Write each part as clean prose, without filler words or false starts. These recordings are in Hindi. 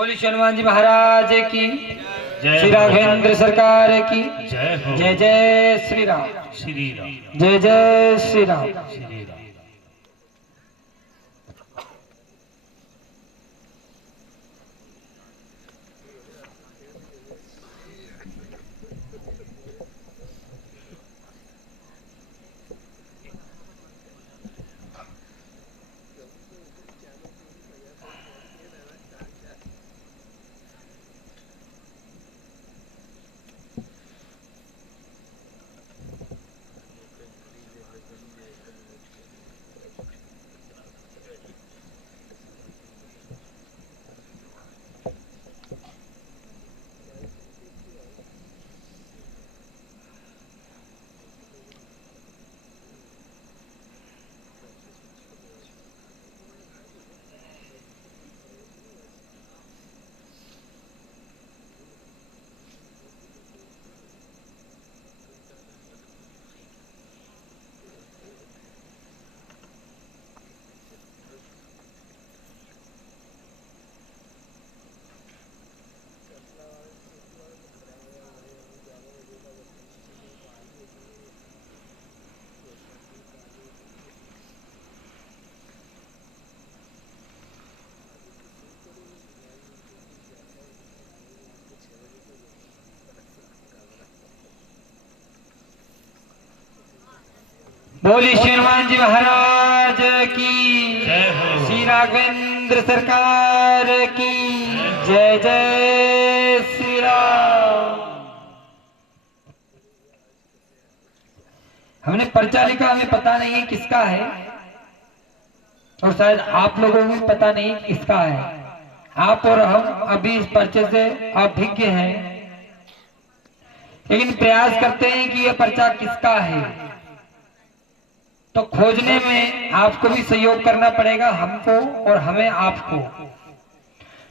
बोली हनुमान जी महाराज की जय श्री राघवेंद्र सरकार की जय हो। जय जय श्री राम श्री राम जय जय श्री राम। श्री राम। बोली हनुमान जी महाराज की जय हो। श्री राघवेंद्र सरकार की जय जय श्री राम। हमने पर्चा लिखा, हमें पता नहीं है किसका है और शायद आप लोगों को भी पता नहीं किसका है। आप और हम अभी इस पर्चे से अभिज्ञ हैं, लेकिन प्रयास करते हैं कि यह पर्चा किसका है। तो खोजने में आपको भी सहयोग करना पड़ेगा, हमको और हमें आपको।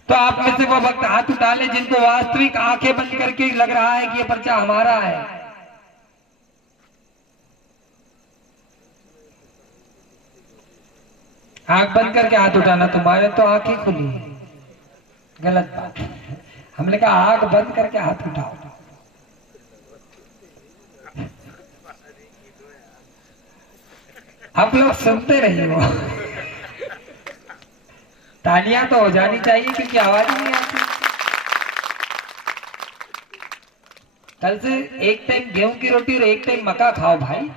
तो आप में से वो भक्त हाथ उठा ले जिनको वास्तविक आंखें बंद करके लग रहा है कि ये पर्चा हमारा है। आंख बंद करके हाथ उठाना, तुम्हारे तो आंखें खुली है, गलत बात। हमने कहा आंख बंद करके हाथ उठाओ। आप लोग सुनते रहिए, वो तालियां तो हो जानी चाहिए क्योंकि आवाज नहीं आती। कल से एक टाइम गेहूं की रोटी और एक टाइम मक्का खाओ भाई,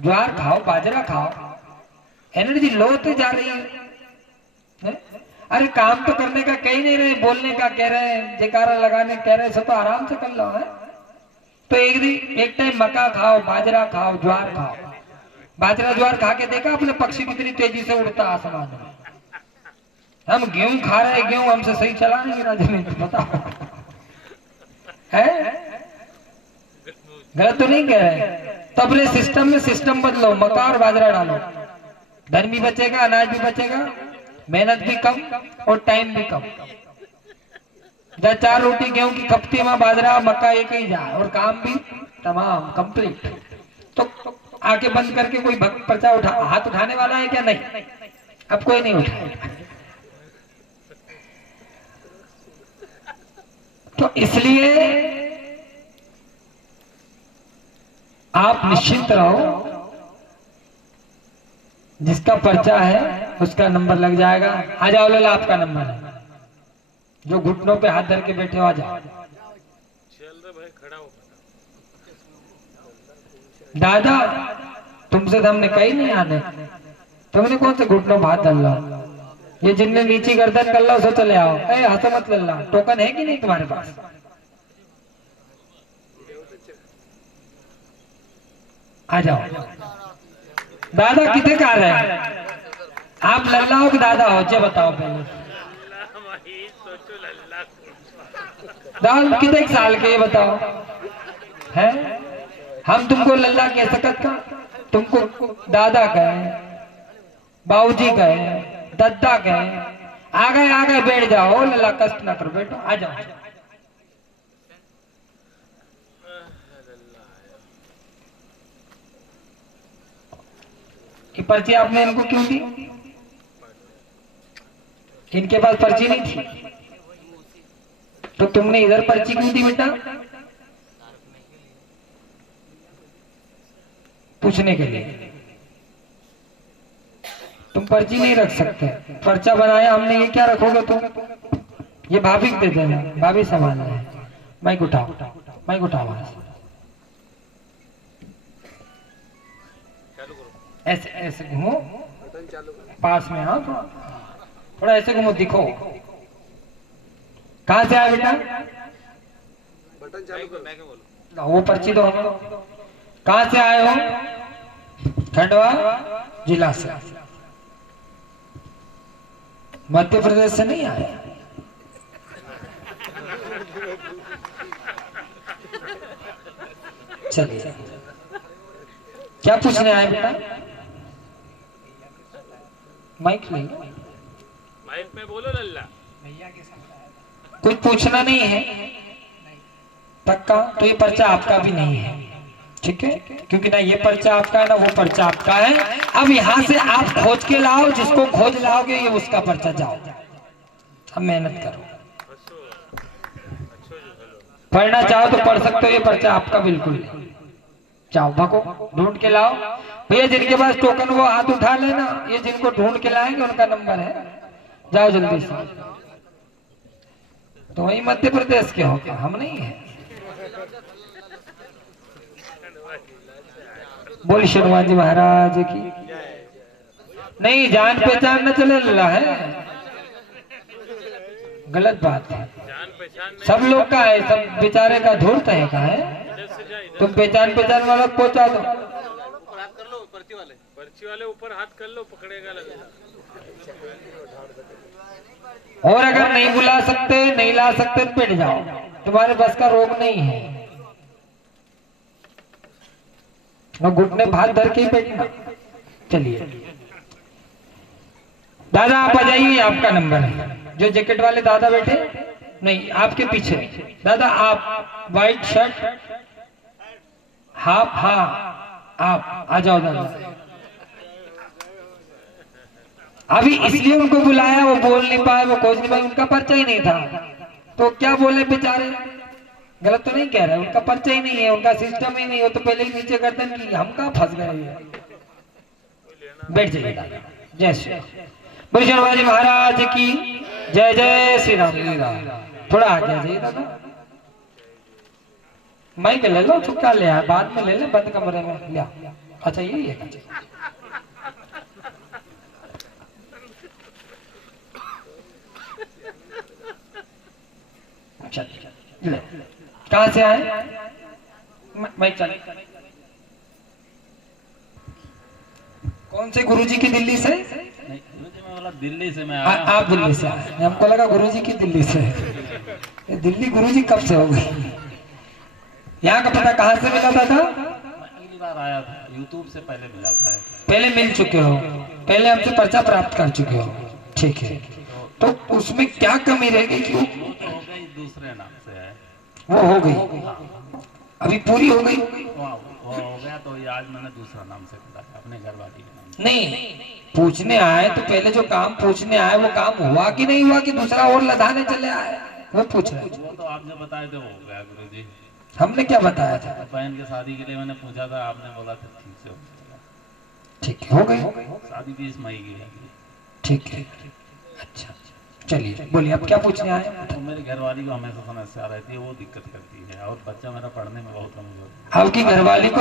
ज्वार खाओ, बाजरा खाओ, एनर्जी लो होती जा रही है। अरे काम तो करने का कह नहीं रहे, बोलने का कह रहे हैं, जयकारा लगाने कह रहे हैं, सब तो आराम से कर लो है। तो एक टाइम मक्का खाओ, बाजरा खाओ, ज्वार खाओ। बाजरा ज्वार खा के देखा अपने पक्षी कितनी तेजी से उड़ता आसमान में। हम गेहूं खा रहे हैं, गेहूं हमसे सही चला नहीं गिरा जमीन पे, बताओ है गलत तो नहीं कह रहे। तो अपने सिस्टम में सिस्टम बदलो, मक्का और बाजरा डालो, धन भी बचेगा, अनाज भी बचेगा, मेहनत भी कम और टाइम भी कम। जब 4 रोटी गेहूं की खपती में बाजरा मक्का एक ही जा और काम भी तमाम कंप्लीट। तो आंखें बंद करके कोई भक्त पर्चा हाथ उठाने वाला है क्या? नहीं, अब कोई नहीं उठाएगा। तो इसलिए आप निश्चिंत रहो, जिसका पर्चा है उसका नंबर लग जाएगा। आ जाओ लाला, आपका नंबर है। जो घुटनों पे हाथ धर के बैठे हो आ जाओ। दादा तुमसे तो हमने कही नहीं आने, तुमने कौन से घुटनों पे हाथ डाल लो? ये जिनने नीची गर्दन कर लो सो चले आओ। हंसो मत लल्ला, टोकन है कि नहीं तुम्हारे पास? आ जाओ। दादा कितने का रहे हैं? आप लल्ला हो कि दादा हो, जे बताओ पहले। दादा कितने साल के ये बताओ है? हम तुमको लल्ला कह सकत का? तुमको दादा कहे, बाबूजी कहे, दद्दा कहे। आ गए बैठ जाओ लल्ला, कष्ट ना करो, बैठो आ जाओ। कि पर्ची आपने इनको क्यों दी? इनके पास पर्ची नहीं थी, तो तुमने इधर पर्ची क्यों दी बेटा? पूछने के लिए। तुम पर्ची नहीं रख सकते, पर्चा बनाया हमने, ये क्या रखोगे तुम? ये भाभी को दे देना, भाभी संभाल रहे हैं। माइक उठाओ, माइक उठाओ वहां से। ऐसे ऐसे घूमो पास में, हाँ थोड़ा ऐसे घूमो, दिखो। कहाँ से आए बेटा? बटन चालू करो। वो पर्ची दो हमें। कहाँ से आए हो? खंडवा जिला से, मध्य प्रदेश से नहीं आए। चलिए, क्या पूछने आए बेटा? माइक ले, माइक में बोलो लल्ला। कुछ पूछना नहीं है पक्का? तो ये पर्चा आपका भी नहीं है, ठीक है? क्योंकि ना ये पर्चा आपका है ना वो पर्चा आपका है। अब यहाँ से आप खोज के लाओ, जिसको खोज लाओगे ये उसका पर्चा। जाओ, अब मेहनत करो। पढ़ना चाहो तो पढ़ सकते हो, ये पर्चा आपका बिल्कुल नहीं। जाओ भगो, ढूंढ के लाओ। भैया जिनके पास टोकन वो हाथ उठा लेना, ये जिनको ढूंढ के लाएंगे उनका नंबर है। जाओ जल्दी से। तो वही मध्य प्रदेश के होगा, हम नहीं है। बोल हनुमान जी महाराज की। नहीं, जान पहचान न चले लल्ला है, गलत बात है। सब लोग का है, सब बेचारे का धूर्त है का है। तुम पहचान वाला पहुंचा दो। हाथ कर लो, पर्ची वाले ऊपर हाथ कर लो, पकड़ेगा लल्ला। और अगर नहीं बुला सकते, नहीं ला सकते तो बैठ जाओ, तुम्हारे बस का रोग नहीं है। और घुटने भात धर के ही बैठना। चलिए दादा आप आ जाइए, आपका नंबर है। जो जैकेट वाले दादा बैठे, नहीं आपके पीछे दादा, आप व्हाइट शर्ट हाफ, हाँ आप आ जाओ दादा। अभी इसलिए उनको बुलाया, वो बोल नहीं पाए, वो खोज नहीं पाए, उनका पर्चा ही नहीं था। तो क्या बोले बेचारे? गलत तो नहीं कह रहे, उनका पर्चा ही नहीं है, उनका सिस्टम ही नहीं हो, तो पहले ही नीचे करते हैं कि हम कहाँ फंस गए। बैठ जाइए दादा। जय श्री बोल हनुमान जी महाराज की जय। जय श्री राम। थोड़ा आगे जाइए दादा। माइक ले लो, चुपका ले आए, बाद में ले ले, बंद कमरे में ले। अच्छा यही है। चलिए, कहाँ से आए? मैं चल। कौन से गुरुजी की? दिल्ली से? दिल्ली से मैं आप दिल्ली से आए? हमको लगा गुरुजी की दिल्ली से। ये दिल्ली गुरुजी कब से हो गई? यहाँ का पता कहाँ से मिला था? अगली बार आया था, यूट्यूब से पहले मिला था। पहले मिल चुके हो, पहले हमसे पर्चा प्राप्त कर चुके हो, ठीक है। तो उसमें क्या कमी रह गई? क्यों हो गई? दूसरे नाम से है वो, हो गई अभी पूरी हो गई। वो हो गया तो ये आज मैंने दूसरा नाम से करा है, अपने घर वाली के नाम से। नहीं, पूछने आए तो पहले जो काम पूछने आए वो काम हुआ कि नहीं हुआ, कि दूसरा और लदाने चले आए, वो पूछ रहे। वो तो आप जो बताए थे वो हो गया गुरुजी। हमने क्या बताया था? बहन के शादी के लिए मैंने पूछा था, आपने बोला था ठीक से हो जाएगा। ठीक है, हो गई शादी 20 मई की है। ठीक है, अच्छा चलिए बोलिए, अब क्या पूछने आए? तो मेरी घरवाली को हमेशा समस्या रहती है, वो दिक्कत करती है, और बच्चा मेरा पढ़ने में बहुत कमजोर है। आपकी घरवाली को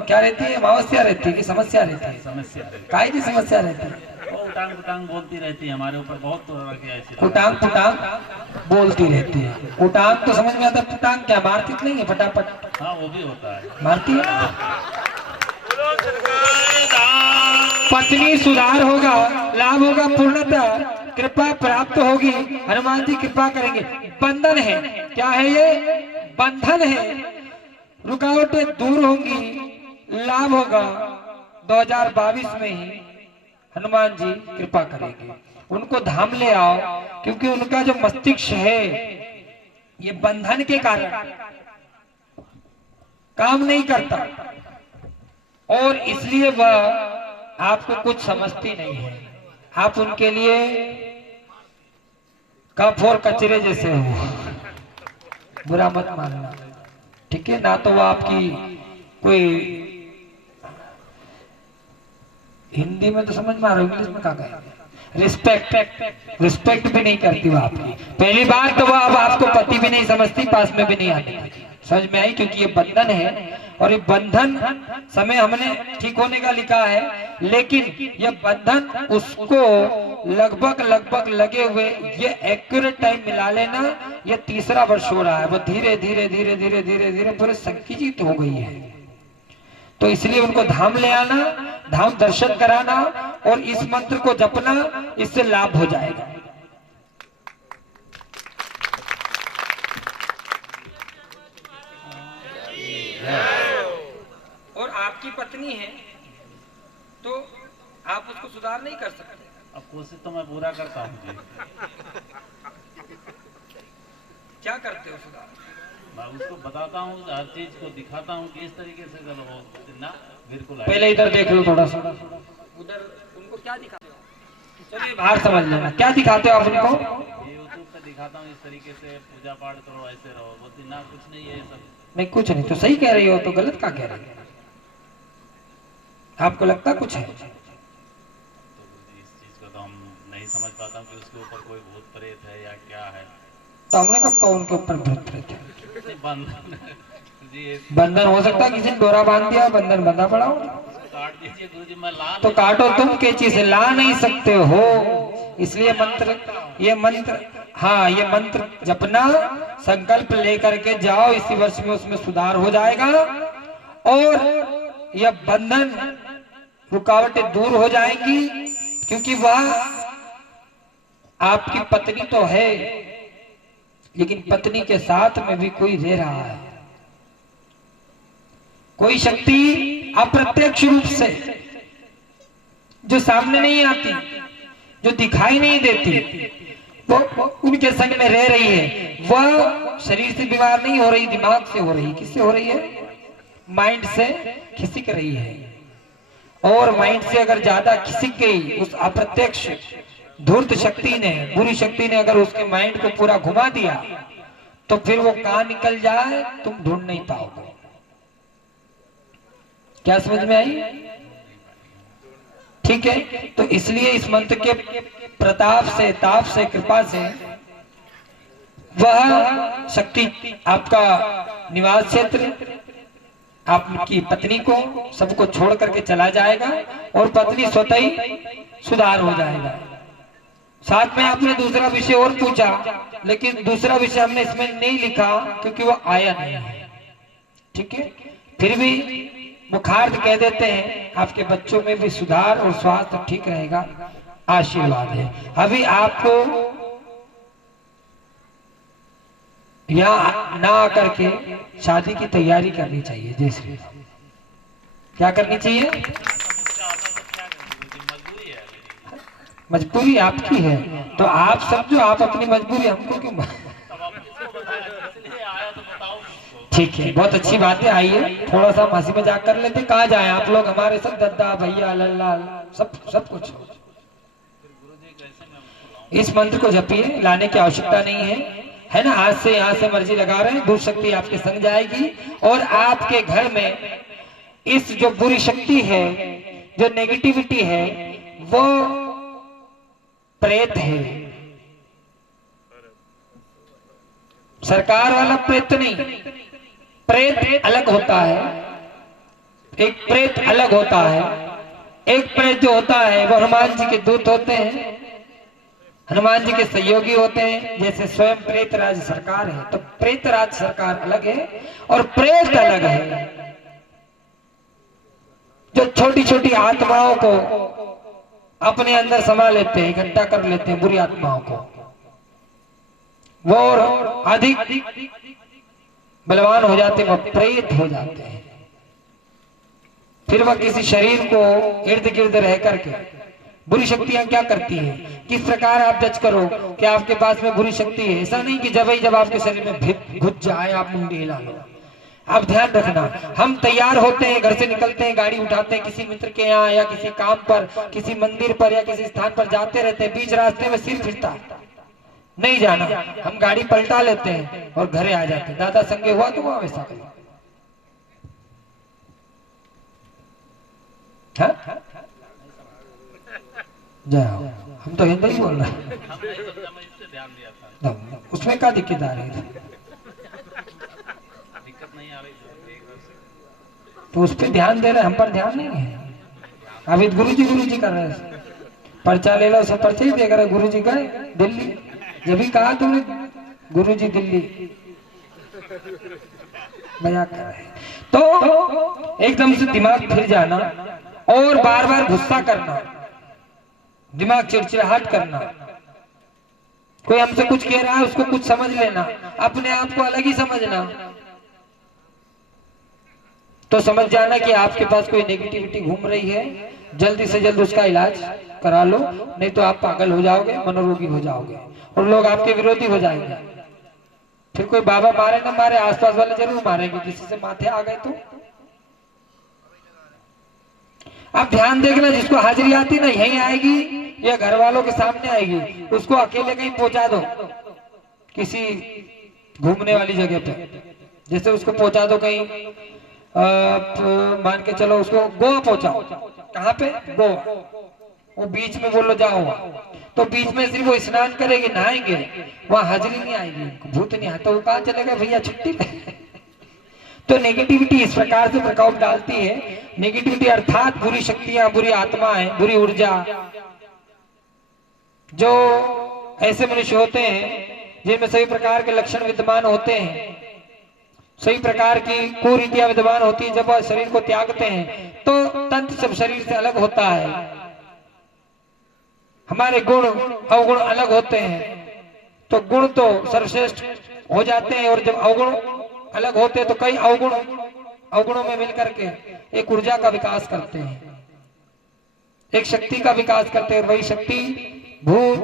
क्या रहती है? अमावस्या रहती है कि समस्या रहती है? समस्या रहती काहे की समस्या रहती है? है, वो उटांग पुटांग बोलती रहती है हमारे ऊपर, बहुत तरह के ऐसे उटांग पुटांग बोलती रहती है। उटांग तो समझ में आता है, पुटांग क्या मारती नहीं है? फटाफट हाँ वो भी होता है, मारती है। पत्नी सुधार होगा, लाभ होगा, पूर्णतः कृपा प्राप्त होगी, हनुमान जी कृपा करेंगे। बंधन है, क्या है ये? बंधन है। रुकावटें दूर होंगी, लाभ होगा। 2022 में ही हनुमान जी कृपा करेंगे। उनको धाम ले आओ, क्योंकि उनका जो मस्तिष्क है ये बंधन के कारण काम नहीं करता, और इसलिए वह आपको कुछ समझती नहीं है। आप उनके लिए कफ और कचरे जैसे हो। बुरा मत मानना, ठीक है ना। तो वो आपकी कोई हिंदी में तो समझ में आ रहा है, इंग्लिश में क्या कहें, रिस्पेक्ट भी नहीं करती वो आपकी। पहली बात तो वो अब आपको पति भी नहीं समझती, पास में भी नहीं आती, समझ में आई। क्योंकि ये बंधन है और ये बंधन समय हमने ठीक होने का लिखा है, लेकिन ये बंधन उसको लगभग लगे हुए ये एक्यूरेट टाइम मिला लेना, ये तीसरा वर्ष हो रहा है। वो धीरे धीरे धीरे धीरे धीरे धीरे पूरे संकीर्जित हो गई है। तो इसलिए उनको धाम ले आना, धाम दर्शन कराना और इस मंत्र को जपना, इससे लाभ हो जाएगा। और आपकी पत्नी है तो आप उसको सुधार नहीं कर सकते। अब कोशिश तो मैं पूरा करता हूँ जी। क्या करते हो सुधार? मैं उसको बताता हूँ, हर चीज को दिखाता हूँ कि इस तरीके से करो ना, बिल्कुल। पहले इधर देख लो थोड़ा सा, उधर उनको क्या दिखाते हो? चलिए बाहर समझ लेना, क्या दिखाते हो आप उनको? ये यूट्यूब पे दिखाता हूँ, इस तरीके से पूजा पाठ करो, ऐसे रहो। बोलती ना कुछ नहीं है ये सब। नहीं कुछ नहीं, तो सही कह रही हो, तो गलत क्या कह रही हो? आपको लगता कुछ है? तो इस चीज को तो हम नहीं समझ पाता हूँ कि उसके ऊपर कोई भूत प्रेत है या क्या है। तो हमने कब कहा उनके ऊपर भूत प्रेत है? बंधन जी, बंधन हो सकता है किसी ने डोरा बांध दिया, बंधन बंधा पड़ा हो। काट दीजिए गुरुजी, मैं ला तो काटो, तुम कैची से ला नहीं सकते हो। इसलिए मंत्र, ये मंत्र, हाँ ये मंत्र जपना, संकल्प लेकर के जाओ, इसी वर्ष में उसमें सुधार हो जाएगा और यह बंधन रुकावटें दूर हो जाएंगी। क्योंकि वह आपकी पत्नी तो है, लेकिन पत्नी के साथ में भी कोई रह रहा है। कोई शक्ति अप्रत्यक्ष रूप से जो सामने नहीं आती, जो दिखाई नहीं देती, वो उनके संग में रह रही है। वह शरीर से बीमार नहीं हो रही, दिमाग से हो रही। किससे हो रही है? माइंड से खिसक रही है। और माइंड से अगर ज्यादा खिसक गई उस अप्रत्यक्ष धूर्त शक्ति ने, बुरी शक्ति ने अगर उसके माइंड को पूरा घुमा दिया, तो फिर वो कहां निकल जाए तुम ढूंढ नहीं पाओगे। क्या समझ में आई? ठीक है, तो इसलिए इस मंत्र के प्रताप से, ताप से, कृपा से वह शक्ति आपका निवास क्षेत्र, आपकी पत्नी को सबको छोड़ करके चला जाएगा और पत्नी स्वतः ही सुधार हो जाएगा। साथ में आपने दूसरा विषय और पूछा, लेकिन दूसरा विषय हमने इसमें नहीं लिखा क्योंकि वो आया नहीं है। ठीक है, फिर भी बुखार कह देते हैं, आपके बच्चों में भी सुधार और स्वास्थ्य ठीक रहेगा, आशीर्वाद है। अभी आपको यहाँ ना आकर के शादी की तैयारी करनी चाहिए। जय श्री राम। क्या करनी चाहिए? मजबूरी आपकी है तो आप समझो, आप अपनी मजबूरी हमको क्यों? ठीक है, बहुत अच्छी बात है। आइए थोड़ा सा हंसी मजाक कर लेते। कहाँ जाए आप लोग? हमारे सब दद्दा भैया लल्ला सब कुछ। इस मंत्र को जपिए, लाने की आवश्यकता नहीं है ना। आज से यहाँ से मर्जी लगा रहे हैं, दुष्ट शक्ति आपके संग जाएगी और आपके घर में इस जो बुरी शक्ति है, जो नेगेटिविटी है, वो प्रेत है। सरकार वाला प्रेत नहीं, प्रेत अलग होता है। एक प्रेत अलग होता है। एक प्रेत जो होता है वो हनुमान जी के दूत होते हैं, हनुमान जी के सहयोगी होते हैं। जैसे स्वयं प्रेत राज सरकार है, तो प्रेत राज सरकार अलग है और प्रेत अलग है। जो छोटी छोटी आत्माओं को अपने अंदर समा लेते हैं, इकट्ठा कर लेते हैं, बुरी आत्माओं को, वो अधिक बलवान हो जाते हैं, वो प्रेत हो जाते हैं। फिर वह किसी शरीर को इर्द गिर्द रह करके बुरी शक्तियां क्या करती हैं, किस प्रकार आप जज करो कि आपके पास में बुरी शक्ति है। ऐसा नहीं कि जब आपके शरीर में घुस जाए आप मुंडी हिला लो। आप ध्यान रखना, हम तैयार होते हैं, घर से निकलते हैं, गाड़ी उठाते हैं, किसी मित्र के यहाँ या किसी काम पर, किसी मंदिर पर या किसी स्थान पर जाते रहते हैं, बीच रास्ते में सिर फिरता है, नहीं जाना, हम गाड़ी पलटा लेते हैं और घरे आ जाते हैं। दादा संगे हुआ तो वहां वैसा करो। हाँ? जाओ, हम तो हिंदी ही बोल रहे हैं। हमने इससे ध्यान दिया था, उसमें क्या दिक्कत आ रही थी? दिक्कत नहीं आ रही तो उस पर ध्यान दे रहे, हम पर ध्यान नहीं है। अभी गुरु जी कर रहे हैं, पर्चा ले लो, सब पर्चे ही देख रहे। गुरु जी गए दिल्ली, जब भी कहा तुमने गुरु जी दिल्ली मजाक कर रहे हैं। तो एकदम से दिमाग फिर जाना और बार बार गुस्सा करना, दिमाग चिड़चिड़ाहट करना। कोई हमसे कुछ कह रहा है उसको कुछ समझ लेना, अपने आप को अलग ही समझना। तो समझ जाना कि आपके पास कोई नेगेटिविटी घूम रही है, जल्दी से जल्द उसका इलाज करा लो, नहीं तो आप पागल हो जाओगे, मनोरोगी हो जाओगे और लोग आपके विरोधी हो जाएंगे। फिर कोई बाबा मारे ना मारे, आसपास वाले जरूर मारेंगे, किसी से माथे आ गए तो। आप ध्यान देखना, जिसको हाजिरी आती ना यहीं आएगी या घर वालों के सामने आएगी, उसको अकेले कहीं पहुंचा दो किसी घूमने वाली जगह पे। जैसे उसको पहुंचा दो कहीं, मान के चलो उसको गोवा पहुंचाओ। कहाँ पे? गोवा। वो बीच में बोलो जाओ, तो बीच में सिर्फ वो स्नान करेंगे, नहाएंगे, वहां हाजिरी नहीं आएगी, भूत नहीं आता। वो कहाँ चलेगा भैया छुट्टी पे? तो नेगेटिविटी इस प्रकार से प्रकोप डालती है। नेगेटिविटी अर्थात बुरी शक्तियां, बुरी आत्माएं, बुरी ऊर्जा, जो ऐसे मनुष्य होते हैं जिनमें सभी प्रकार के लक्षण विद्यमान होते हैं, सभी प्रकार की कुरीतियां विद्यमान होती है। जब वह शरीर को त्यागते हैं तो तंत्र सब शरीर से अलग होता है। हमारे गुण अवगुण अलग होते हैं, तो गुण तो सर्वश्रेष्ठ हो जाते हैं, और जब अवगुण अलग होते हैं तो कई अवगुणों में मिलकर के एक ऊर्जा का विकास करते हैं, एक शक्ति का विकास करते हैं। वही शक्ति भूत,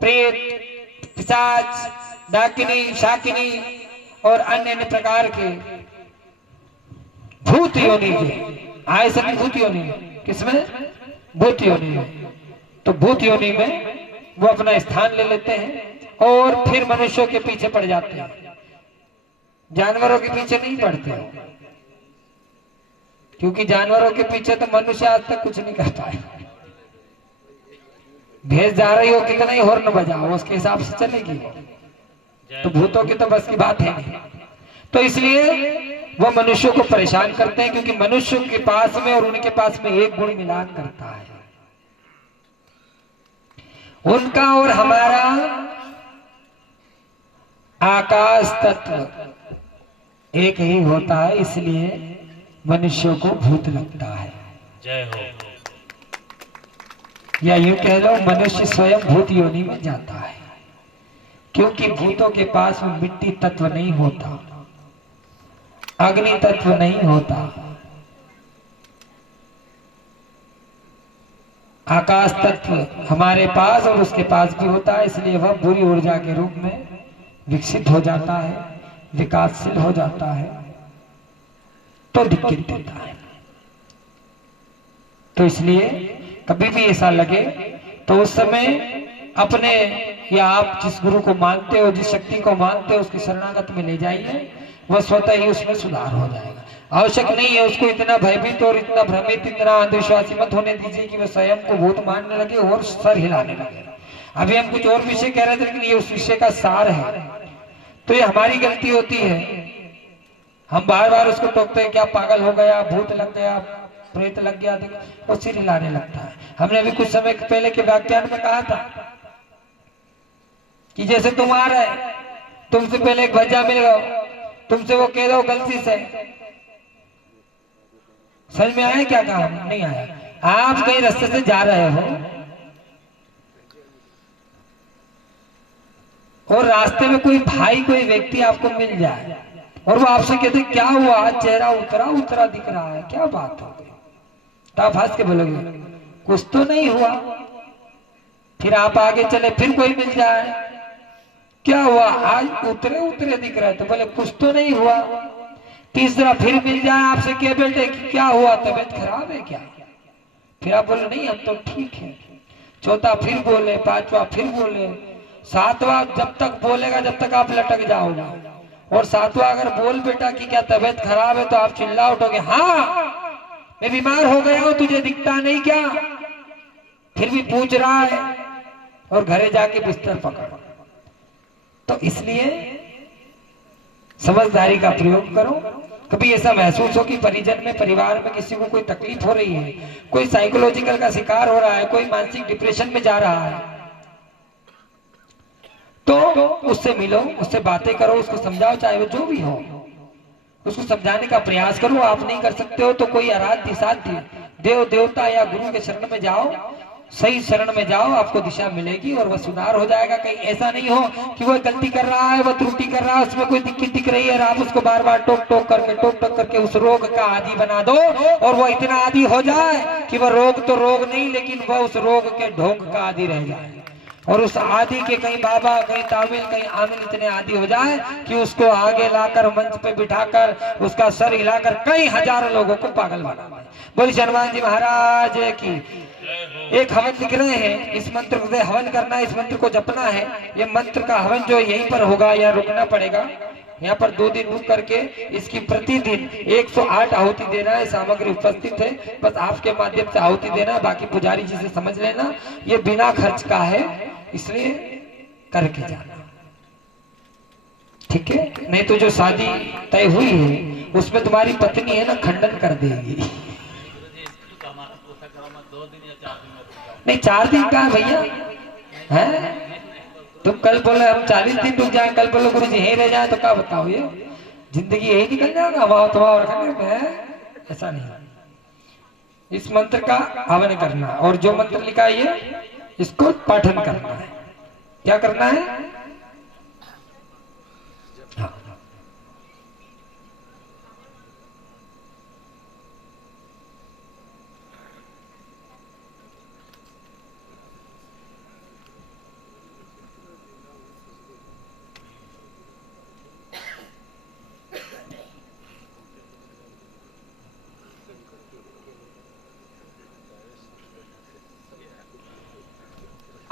प्रेत, पिशाच, डाकिनी, शाकिनी और अन्य अन्य प्रकार के भूत योनि के आए सभी भूत योनि। किसमें? भूत योनि में। तो भूत योनि में वो अपना स्थान ले लेते हैं और फिर मनुष्यों के पीछे पड़ जाते हैं, जानवरों के पीछे नहीं पड़ते, क्योंकि जानवरों के पीछे तो मनुष्य आज तक कुछ नहीं कर पाए। भैंस जा रही हो, कितना ही हॉर्न बजाओ, उसके हिसाब से चलेगी। तो भूतों की तो बस की बात है नहीं। तो इसलिए वो मनुष्यों को परेशान करते हैं, क्योंकि मनुष्यों के पास में और उनके पास में एक गुण मिलान करता है। उनका और हमारा आकाश तत्व एक ही होता है, इसलिए मनुष्यों को भूत लगता है। जय हो। या यूं कह लो, मनुष्य स्वयं भूत योनि में जाता है, क्योंकि भूतों के पास में मिट्टी तत्व नहीं होता, अग्नि तत्व नहीं होता, आकाश तत्व हमारे पास और उसके पास भी होता है। इसलिए वह बुरी ऊर्जा के रूप में विकसित हो जाता है, विकासशील हो जाता है, तो दिक्कत देता है। तो इसलिए कभी भी ऐसा लगे तो उस समय अपने, या आप जिस गुरु को मानते हो, जिस शक्ति को मानते हो, उसकी शरणागत में ले जाइए, वह स्वतः ही उसमें सुधार हो जाएगा। आवश्यक नहीं है उसको इतना भयभीत और इतना भ्रमित, इतना अंधविश्वासी मत होने दीजिए कि वह स्वयं को भूत मानने लगे और सर हिलाने लगे। अभी हम कुछ और विषय कह रहे थे, लेकिन ये उस विषय का सार है। तो ये हमारी गलती होती है, हम बार बार उसको टोकते हैं, क्या पागल हो गया, भूत लग गया, प्रेत लग गया, देखो वो सिर हिलाने लगता है। हमने अभी कुछ समय पहले के व्याख्यान में कहा था कि जैसे तुम आ रहे, तुमसे पहले एक भज्जा मिल गया, तुमसे वो कह दो गलती से, समझ में आया क्या कहा? नहीं आया। आप कहीं रास्ते से जा रहे हो और रास्ते में कोई भाई, कोई व्यक्ति आपको मिल जाए और वो आपसे कहते क्या हुआ, चेहरा उतरा उतरा दिख रहा है, क्या बात हो गई? तो आप हंस के बोलोगे कुछ तो नहीं हुआ। फिर आप आगे चले, फिर कोई मिल जाए, क्या हुआ, आज उतरे उतरे दिख रहा है, तो बोले कुछ तो नहीं हुआ। तीसरा फिर मिल जाए आपसे, क्या बेटे क्या हुआ, तबीयत खराब है क्या? फिर आप बोले नहीं हम तो ठीक है। चौथा फिर बोले, पांचवा फिर बोले, सातवां जब तक बोलेगा जब तक आप लटक जाओगे, और सातवां अगर बोल बेटा कि क्या तबीयत खराब है तो आप चिल्ला उठोगे, हाँ मैं बीमार हो गया हूं, तुझे दिखता नहीं क्या? फिर भी पूछ रहा है, और घरे जाके बिस्तर पकड़। तो इसलिए समझदारी का प्रयोग करो। कभी ऐसा महसूस हो कि परिजन में, परिवार में किसी को कोई तकलीफ हो रही है, कोई साइकोलॉजिकल का शिकार हो रहा है, कोई मानसिक डिप्रेशन में जा रहा है, तो उससे मिलो, उससे बातें करो, उसको समझाओ, चाहे वो जो भी हो, उसको समझाने का प्रयास करो। आप नहीं कर सकते हो तो कोई आराध्य साध्य देव देवता या गुरु के शरण में जाओ, सही शरण में जाओ, आपको दिशा मिलेगी और वह सुधार हो जाएगा। कहीं ऐसा नहीं हो कि वह गलती कर रहा है, वह त्रुटि कर रहा है, उसमें कोई दिक्कत दिख रही है और आप उसको बार बार टोक टोक करके उस रोग का आदी बना दो, और वह इतना आदी हो जाए कि वह रोग तो रोग नहीं, लेकिन वह उस रोग के ढोंग का आदी रह जाए, और उस आदि के कहीं बाबा, कहीं तामिल, कहीं आमिल इतने आदि हो जाए कि उसको आगे लाकर मंच पे बिठाकर उसका सर हिलाकर कई हजारों लोगों को पागल बना पाए। बोलिए हनुमान जी महाराज की। एक हवन लिख रहे हैं, इस मंत्र को हवन करना है, इस मंत्र को जपना है। ये मंत्र का हवन जो यहीं पर होगा या रुकना पड़ेगा, यहाँ पर 2 दिन रुक करके इसकी प्रतिदिन 108 आहुति देना है। सामग्री उपस्थित है, बस आपके माध्यम से आहुति देना है, बाकी पुजारी जी से समझ लेना। ये बिना खर्च का है, इसलिए करके जाना, ठीक है? नहीं तो जो शादी तय हुई है उसमें तुम्हारी पत्नी है ना, खंडन कर देगी। नहीं 4 दिन का भैया है, तुम कल बोले हम 40 दिन रुक जाए, कल बोलो गुरु जी यहीं रह जाए, तो क्या बताओ, ये जिंदगी यही निकल जाएगा वहां तुम्हारा रखने में? ऐसा नहीं। इस मंत्र का हवन करना, और जो मंत्र लिखा है ये इसको पाठन करना है। क्या करना है?